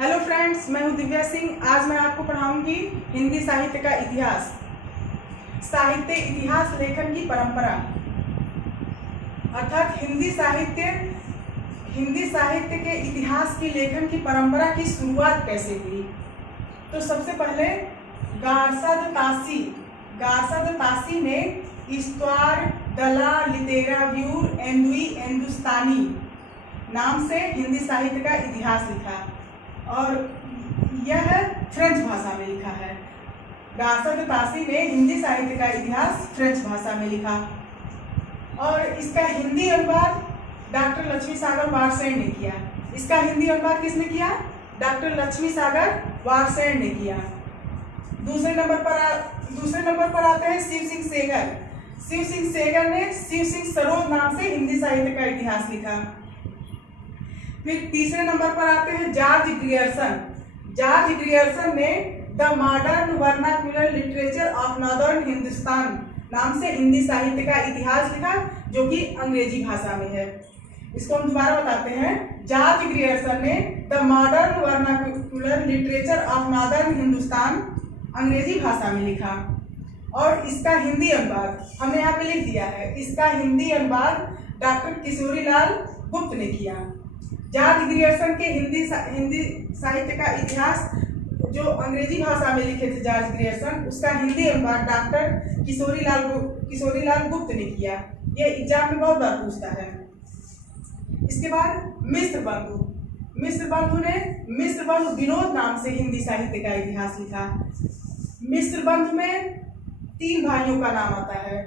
Hello friends, मैं हूं दिव्या सिंह। आज मैं आपको पढ़ाऊंगी हिंदी साहित्य का इतिहास। साहित्य इतिहास लेखन की परंपरा अर्थात हिंदी साहित्य के इतिहास की लेखन की परंपरा की शुरुआत कैसे हुई। तो सबसे पहले गारसाद तासी ने इस्तवार दला लितेराव्यूर एंदुई एंदुस्तानी नाम से हिंदी साहित्य का इतिहास लिखा और यह फ्रेंच भाषा में लिखा है। गारसाद तासी ने हिंदी साहित्य का इतिहास फ्रेंच भाषा में लिखा और इसका हिंदी अनुवाद डॉक्टर लक्ष्मी सागर वारसेन ने किया। इसका हिंदी अनुवाद किसने किया? डॉक्टर लक्ष्मी सागर वारसेन ने किया। दूसरे नंबर पर आते हैं शिव सिंह सेगर। शिव सिंह सेगर ने शिव सिंह सरोद नाम से हिंदी साहित्य का इतिहास लिखा। फिर तीसरे नंबर पर आते हैं जॉर्ज ग्रियर्सन। जॉर्ज ग्रियर्सन ने the modern vernacular literature of northern Hindustan नाम से हिंदी साहित्य का इतिहास लिखा, जो कि अंग्रेजी भाषा में है। इसको हम दोबारा बताते हैं। जॉर्ज ग्रियर्सन ने the modern vernacular literature of northern Hindustan अंग्रेजी भाषा में लिखा और इसका हिंदी अनुवाद हमने यहाँ पे लिख दिया है। इसका हिंदी अनुवाद डॉक्टर किशोरीलाल गुप्त ने किया। जॉर्ज ग्रियर्सन के हिंदी साहित्य का इतिहास जो अंग्रेजी भाषा में लिखे थे जॉर्ज ग्रियर्सन, उसका हिंदी अनुवाद डॉक्टर किशोरीलाल गुप्त ने किया। ये एग्जाम में बहुत बार पूछता है। इसके बाद मिश्र बंधु ने मिश्र बंधु विनोद नाम से हिंदी साहित्य का इतिहास लिखा। मिश्र बंधु में 3 भाइयों का नाम आता है।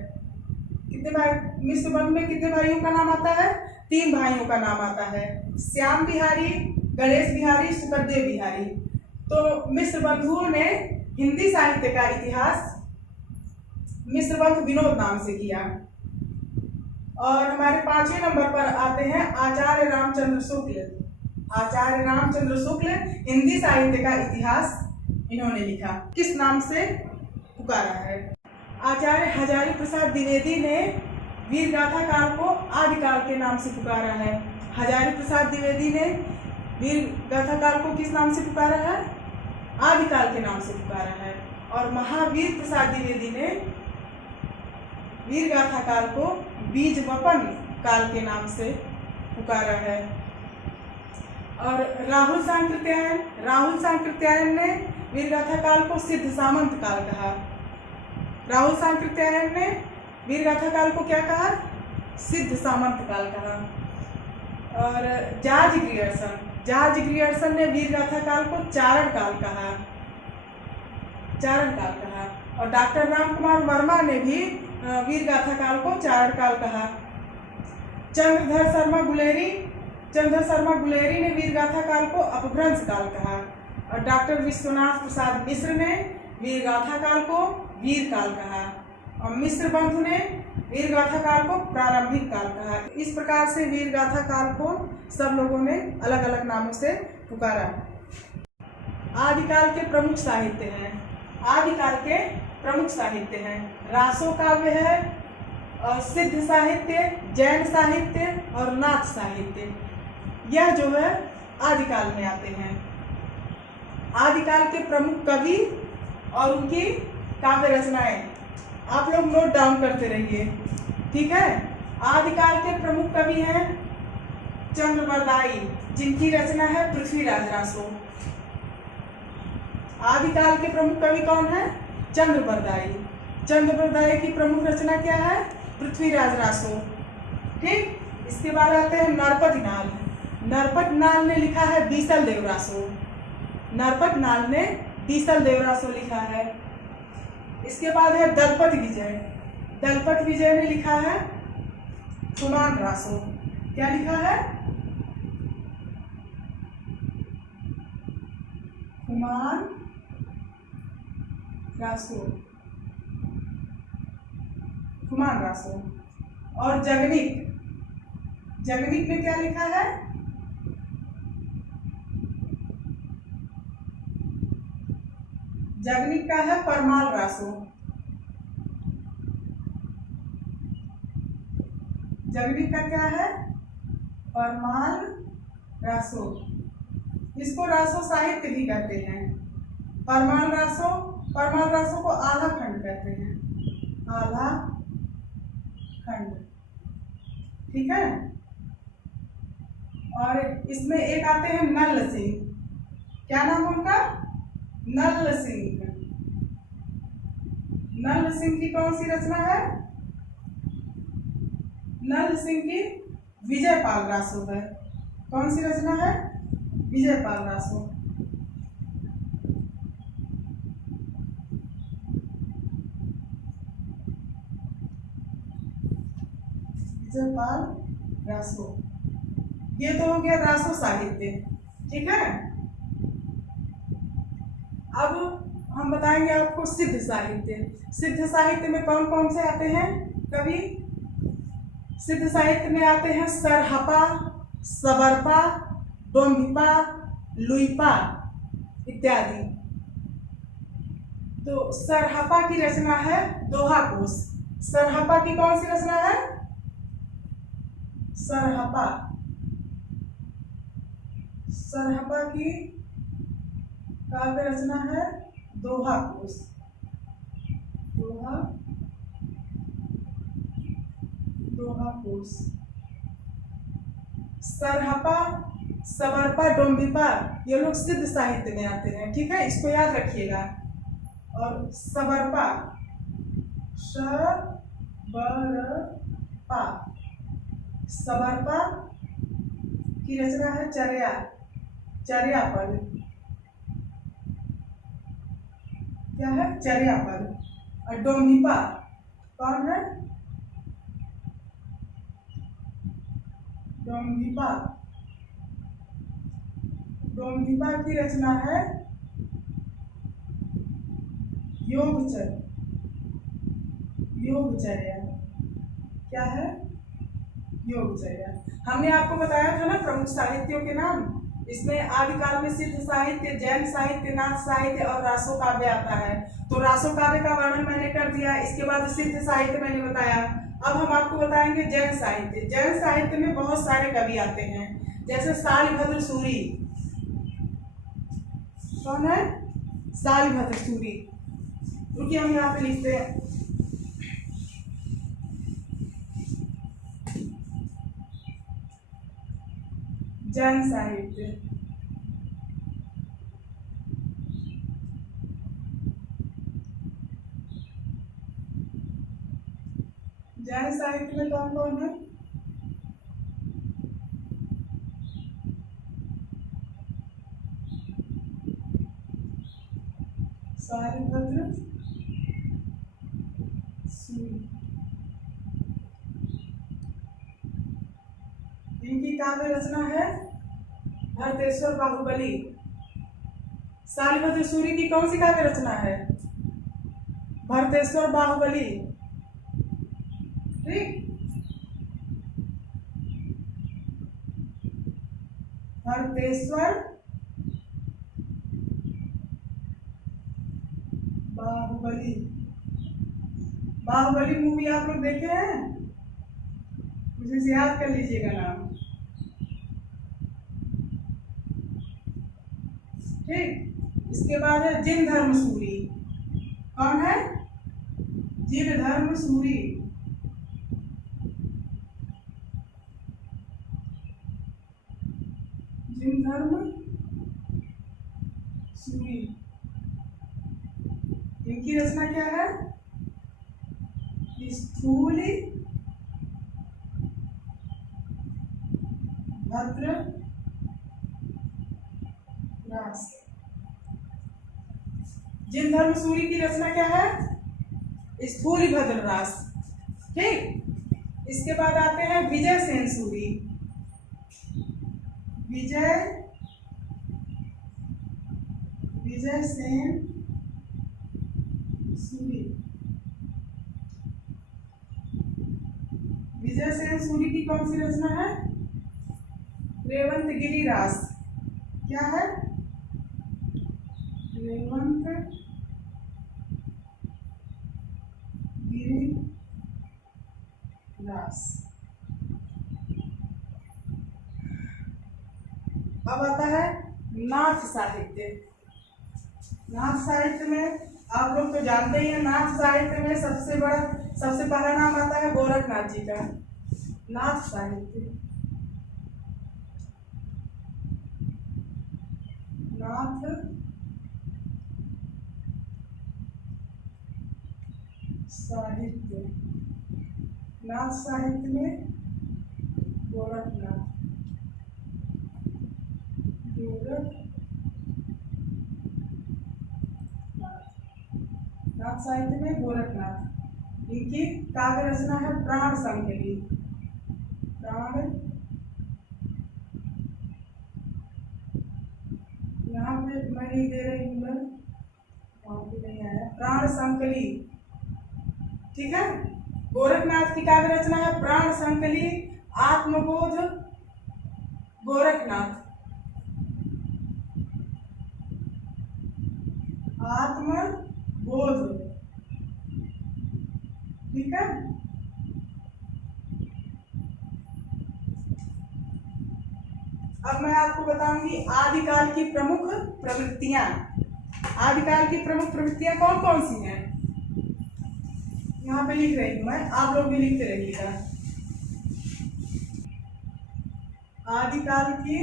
मिश्र बंधु में कितने भाइयों का नाम आता है? 3 भाइयों का नाम आता है, श्याम बिहारी, गणेश बिहारी, सुखदेव बिहारी। तो मिश्र बंधुओं ने हिंदी साहित्य का इतिहास मिश्र बंधु विनोद नाम से किया। और हमारे 5वें नंबर पर आते हैं आचार्य रामचंद्र शुक्ल। आचार्य रामचंद्र शुक्ल हिंदी साहित्य का इतिहास इन्होंने लिखा। किस नाम से पुकारा है? आचार्य हजारी प्रसाद द्विवेदी ने वीर गाथा काल को आदिकाल के नाम से पुकारा है। हजारी प्रसाद द्विवेदी ने वीर गाथा काल को किस नाम से पुकारा है? आदिकाल के नाम से पुकारा है। और महावीर प्रसाद द्विवेदी ने वीर गाथा काल को बीज वपन काल के नाम से पुकारा है। और राहुल सांकृत्यायन ने वीर गाथा काल को सिद्ध सामंत काल कहा। राहुल सांकृत्यायन ने वीर गाथा काल को क्या कहा? सिद्ध सामंत काल कहा। और जॉर्ज ग्रियर्सन ने वीर गाथा काल को चारण काल कहा। और डॉक्टर राम कुमार वर्मा ने भी वीर गाथा काल को चारण काल कहा। चंद्रधर शर्मा गुलेरी ने वीर गाथा काल को अपभ्रंश काल कहा। और डॉक्टर विश्वनाथ प्रसाद मिश्र ने वीर गाथा काल को वीर काल कहा। और मिश्र बंधु ने वीर गाथा काल को प्रारंभिक काल कहा। इस प्रकार से वीर गाथा काल को सब लोगों ने अलग अलग नामों से पुकारा। आदिकाल के प्रमुख साहित्य हैं रासो काव्य है, और सिद्ध साहित्य, जैन साहित्य और नाथ साहित्य। यह जो है आदिकाल में आते हैं। आदिकाल के प्रमुख कवि और उनकी काव्य रचनाएं आप लोग नोट डाउन करते रहिए, ठीक है। आदिकाल के प्रमुख कवि हैं चंद्रबरदाई, जिनकी रचना है पृथ्वीराज रासो। आदिकाल के प्रमुख कवि कौन है? चंद्रबरदाई की प्रमुख रचना क्या है? पृथ्वीराज रासो, ठीक। इसके बाद आते हैं नरपत नाल ने लिखा है बीसल देव रासो लिखा है। इसके बाद है दलपत विजय ने लिखा है खुमान रासो। क्या लिखा है? खुमान रासो। और जगनिक ने क्या लिखा है? जगनिक का है परमाल रासो। जगनिक का क्या है? परमाल रासो। इसको रासो साहित्य भी कहते हैं। परमाणु रासों को आधा खंड कहते हैं, आधा खंड, ठीक है। और इसमें एक आते हैं नल सिंह, क्या नाम है उनका? नल सिंह। नल सिंह की कौन सी रचना है? नल सिंह की विजयपाल रासो है। कौन सी रचना है? विजयपाल रासो। विजयपाल रासो, ये तो हो गया रासो साहित्य, ठीक है। अब हम बताएंगे आपको सिद्ध साहित्य। सिद्ध साहित्य में कौन कौन से आते हैं कवि? सिद्ध साहित्य में आते हैं सरहपा, सबरपा, डोम्भिपा, लुइपा इत्यादि। तो सरहपा की रचना है दोहा कोश। सरहपा की कौन सी रचना है? सरहपा की काव्य रचना है दोहा कोश। दोहा कोश। सरहपा, सबरपा, डोम्भिपा ये लोग सिद्ध साहित्य में आते हैं, ठीक है, इसको याद रखिएगा। और सबरपा, सबरपा की रचना है चर्यापद। क्या है? चर्यापद। और डोम्भिपा कौन है? डोम्भिपा की रचना है योगचर्या। क्या है? योगचर्या। हमने आपको बताया था ना प्रमुख साहित्यों के नाम। इसमें आदिकाल में सिद्ध साहित्य, जैन साहित्य, नाथ साहित्य और रासो काव्य आता है। तो रासो काव्य का वर्णन मैंने कर दिया। इसके बाद सिद्ध साहित्य मैंने बताया। अब हम आपको बताएंगे जैन साहित्य। जैन साहित्य में बहुत सारे कवि आते हैं, जैसे शालिभद्र सूरी। कौन है? शालिभद्र सूरी। क्योंकि हम यहाँ पे लिखते हैं जैन साहित्य। जैन साहित्य में कौन कौन है? शालिभद्र सूरी। इनकी काव्य रचना है भरतेश्वर बाहुबली। शालिभद्र सूरी की कौन सी काव्य रचना है? भरतेश्वर बाहुबली, ठीक। भरतेश्वर बाहुबली। बाहुबली मूवी आप लोग देखे हैं? मुझे से याद कर लीजिएगा नाम, ठीक। इसके बाद है जिन धर्म सूरी। कौन है? जिन धर्म सूरी। जिन धर्म सूरी। इनकी रचना क्या है? स्थूल भद्र रास। जिन धर्म सूरी की रचना क्या है? स्थूल भद्र रास, ठीक। इसके बाद आते हैं विजय सेन सूरी। विजय सेन सूरी। विजय सेन सूरी की कौन सी रचना है? रेवंत गिरी रास। क्या है? रेवंत गिरी रास। अब आता है नाथ साहित्य। नाथ साहित्य में आप लोग तो जानते ही हैं, नाथ साहित्य में सबसे पहला नाम आता है गोरखनाथ जी का। नाथ साहित्य, नाथ साहित्य, नाथ साहित्य में गोरखनाथ, नाथ साहित्य में गोरखनाथ। इनकी काव्य रचना है प्राण संकली। प्राण, यहाँ पे मैं नहीं दे रही हूँ, वहाँ पे नहीं आया, प्राण संकली। ठीक है, गोरखनाथ की काव्य रचना है प्राण संकली, आत्मबोध गोरखनाथ, आत्मबोध। ठीक है, अब मैं आपको बताऊंगी आदिकाल की प्रमुख प्रवृत्तियां। आदिकाल की प्रमुख प्रवृत्तियां कौन कौन सी हैं, यहाँ पे लिख रही हूं मैं, आप लोग भी लिखते रहिएगा। आदिकाल की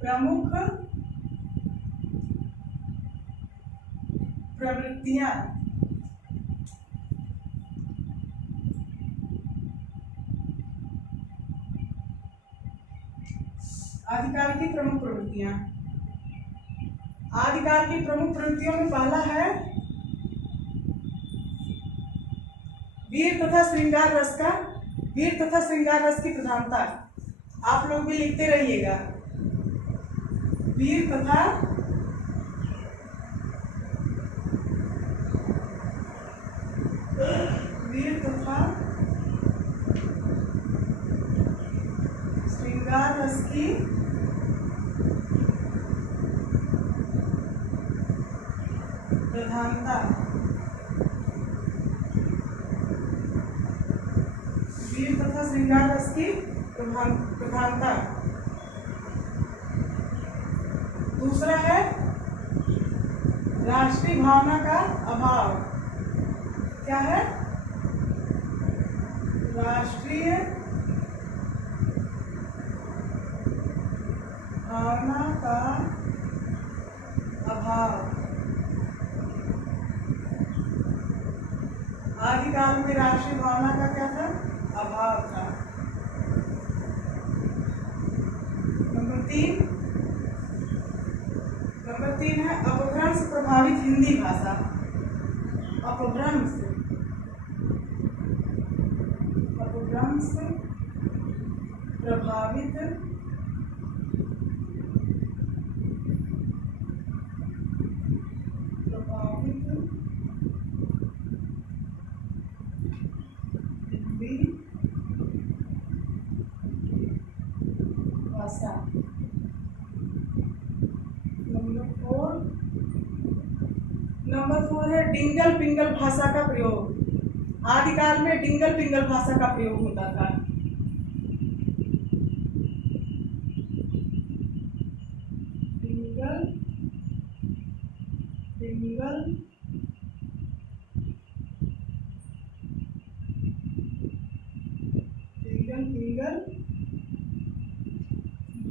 प्रमुख प्रवृत्तियां। आदिकाल की प्रमुख प्रवृत्तियां, आदिकाल की प्रमुख प्रवृत्तियों में पहला है वीर तथा श्रृंगार रस का, वीर तथा श्रृंगार रस की प्रधानता। आप लोग भी लिखते रहिएगा, वीर तथा श्रृंगार रस की प्रधानता। वीर तथा श्रृंगार रस की प्रधानता। दूसरा है राष्ट्रीय भावना का अभाव। क्या है, राष्ट्रीय भावना का अभाव। आदिकाल में राष्ट्रीय भावना का क्या था, अभाव था। नंबर तीन है अपभ्रंश प्रभावित हिंदी भाषा। अपभ्रंश प्रभावित हिंदी भाषा। नंबर 4 है डिंगल पिंगल भाषा का प्रयोग। आदिकाल में डिंगल पिंगल भाषा का प्रयोग होता था। डिंगल पिंगल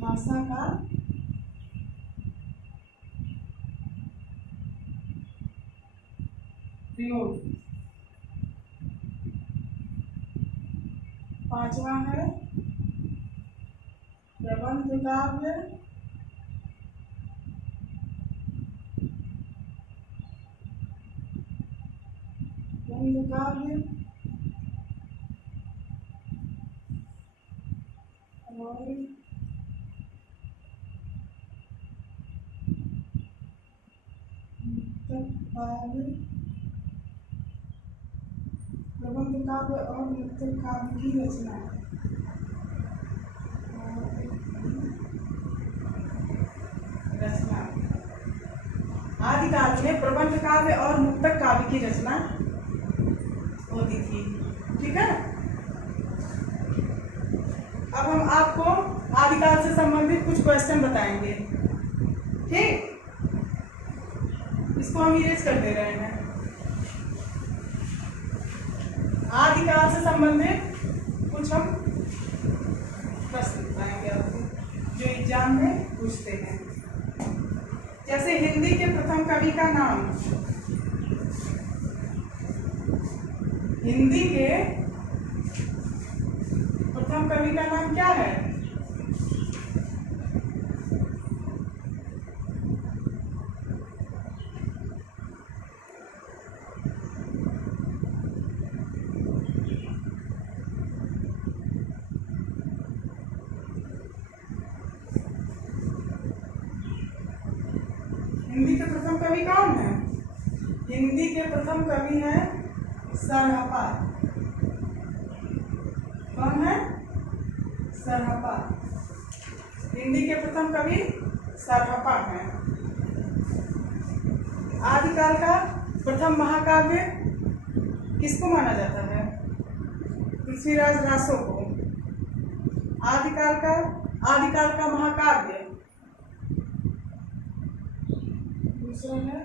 भाषा का प्रयोग। 5वां है प्रबंध काव्य। प्रबंध काव्य और प्रबंध काव्य और मुक्तक काव्य की रचना। आदिकाल में प्रबंध काव्य और मुक्तक काव्य की रचना होती थी। ठीक है, अब हम आपको आदिकाल से संबंधित कुछ क्वेश्चन बताएंगे। ठीक, इसको हम इरेज कर दे रहे हैं। आदिकाल से संबंधित कुछ हम प्रश्न बताएंगे आपको जो एग्जाम में पूछते हैं। जैसे हिंदी के प्रथम कवि का नाम, हिंदी के प्रथम कवि का नाम क्या है? हिंदी के प्रथम कवि कौन है? हिंदी के प्रथम कवि है सरहपा। कौन है? सरहपा। हिंदी के प्रथम कवि सरहपा है। आदिकाल का प्रथम महाकाव्य किसको माना जाता है? पृथ्वीराज रासो को। आदिकाल का महाकाव्य दूसरा है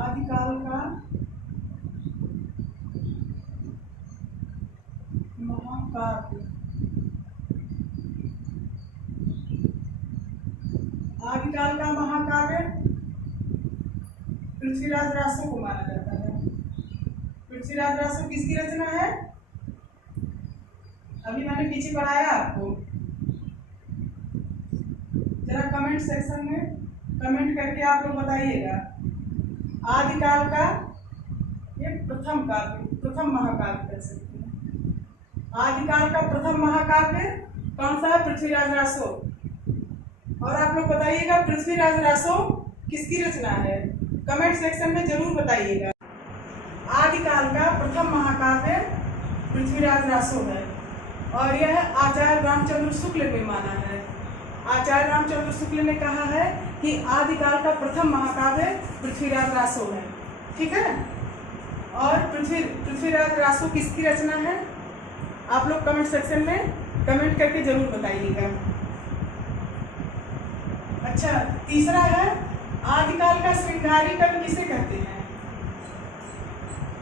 आदिकाल का महाकाव्य। आदिकाल का महाकाव्य पृथ्वीराज रासो को माना जाता है। पृथ्वीराज रासो किसकी रचना है? अभी मैंने पीछे पढ़ाया आपको, जरा कमेंट सेक्शन में कमेंट करके आप लोग बताइएगा। आदिकाल का ये प्रथम काव्य, प्रथम महाकाव्य कह सकते हैं। आदिकाल का प्रथम महाकाव्य कौन सा है? पृथ्वीराज रासो। और आप लोग बताइएगा पृथ्वीराज रासो किसकी रचना है? कमेंट सेक्शन में जरूर बताइएगा। आदिकाल का प्रथम महाकाव्य पृथ्वीराज रासो है और यह आचार्य रामचंद्र शुक्ल ने माना है। आचार्य रामचंद्र शुक्ल ने कहा है कि आदिकाल का प्रथम महाकाव्य पृथ्वीराज रासो है। ठीक है, और पृथ्वीराज रासो किसकी रचना है? आप लोग कमेंट सेक्शन में कमेंट करके जरूर बताइएगा। अच्छा, तीसरा है आदिकाल का श्रृंगारी कवि किसे कहते हैं?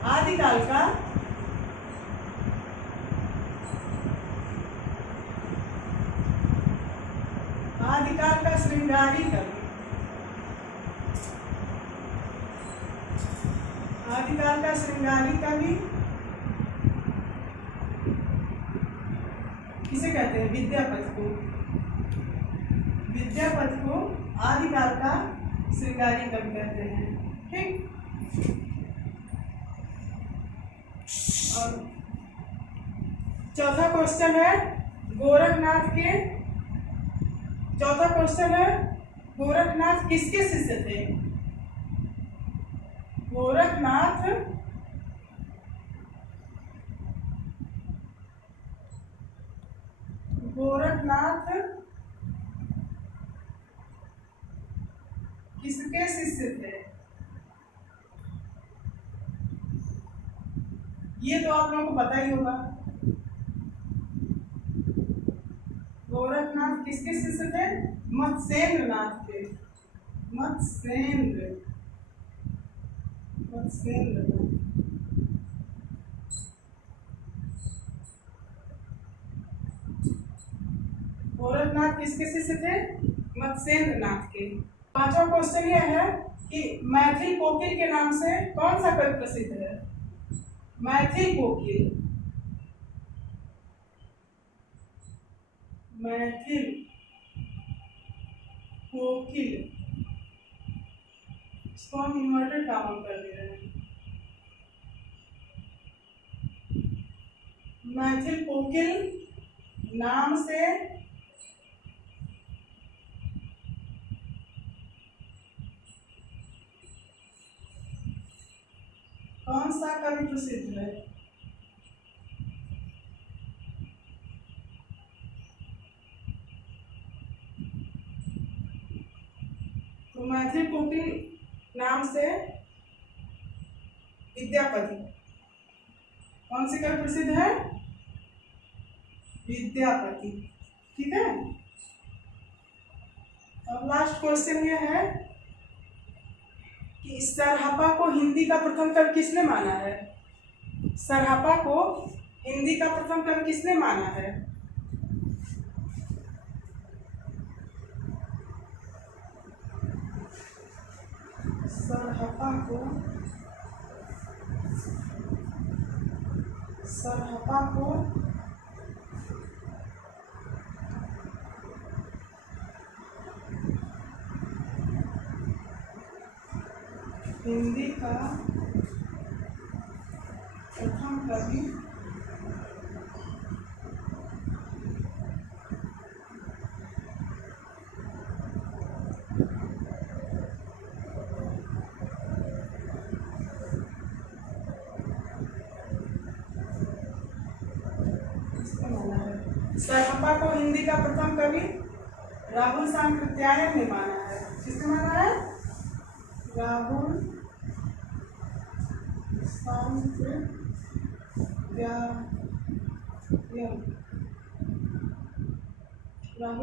आदिकाल का श्रृंगारी कवि, आदिकाल का श्रृंगारी कवि किसे कहते हैं? विद्यापति को। विद्यापति को आदिकाल का श्रृंगारी कवि कहते हैं। ठीक, और चौथा क्वेश्चन है गोरखनाथ किसके शिष्य थे? गोरखनाथ किसके शिष्य थे? ये तो आप लोगों को पता ही होगा। गोरखनाथ किसके शिष्य थे? मत्स्येंद्र नाथ के। मत्स्येंद्र गोरखनाथ किसके शिष्य थे? मत्स्येंद्र नाथ के। पांचवा क्वेश्चन यह है कि मैथिल कोकिल के नाम से कौन सा कवि प्रसिद्ध है? मैथिल कोकिल इसको हम इन्वर्टेड काम कर दे रहे हैं। मैथिल कोकिल नाम से कौन सा कवि प्रसिद्ध है? तो मैथिल कोकिल नाम से विद्यापति। कौन सी कवि प्रसिद्ध है? विद्यापति। ठीक है। और लास्ट क्वेश्चन ये है कि सरहपा को हिंदी का प्रथम कवि किसने माना है? सरहपा को हिंदी का प्रथम कवि किसने माना है? सरहपा को हिंदी का प्रथम कवि सरहपा को हिंदी का प्रथम कवि राहुल सांकृत्यायन ने माना है। किसने माना है? राहुल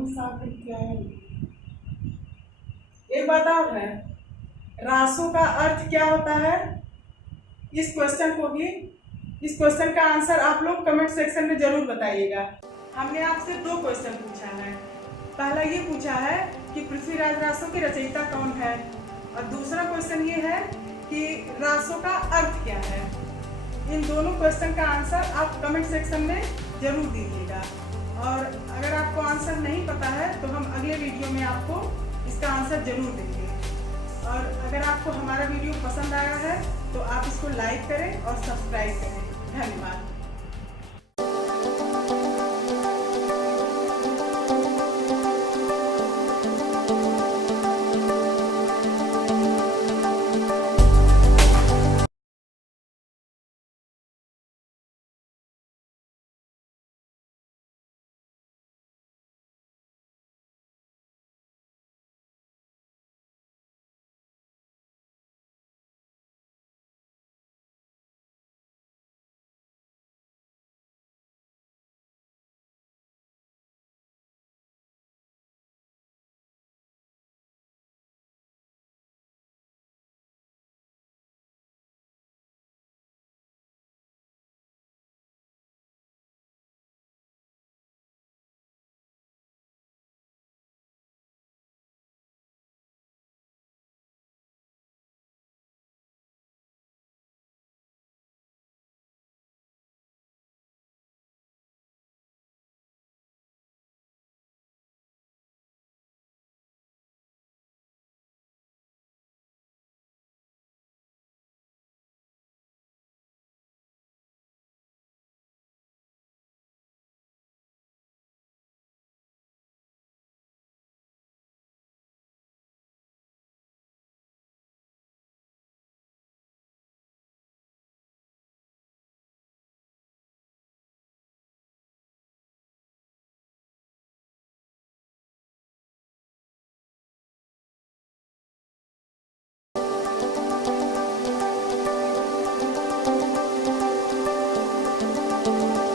सांकृत्यायन। एक बात और है, रासों का अर्थ क्या होता है? इस क्वेश्चन का आंसर आप लोग कमेंट सेक्शन में जरूर बताइएगा। हमने आपसे 2 क्वेश्चन पूछा है। पहला ये पूछा है कि पृथ्वीराज रासों के रचयिता कौन है, और दूसरा क्वेश्चन ये है कि रासों का अर्थ क्या है। इन दोनों क्वेश्चन का आंसर आप कमेंट सेक्शन में जरूर दीजिएगा। और अगर आपको आंसर नहीं पता है तो हम अगले वीडियो में आपको इसका आंसर जरूर देंगे। और अगर आपको हमारा वीडियो पसंद आया है तो आप इसको लाइक करें और सब्सक्राइब करें। धन्यवाद।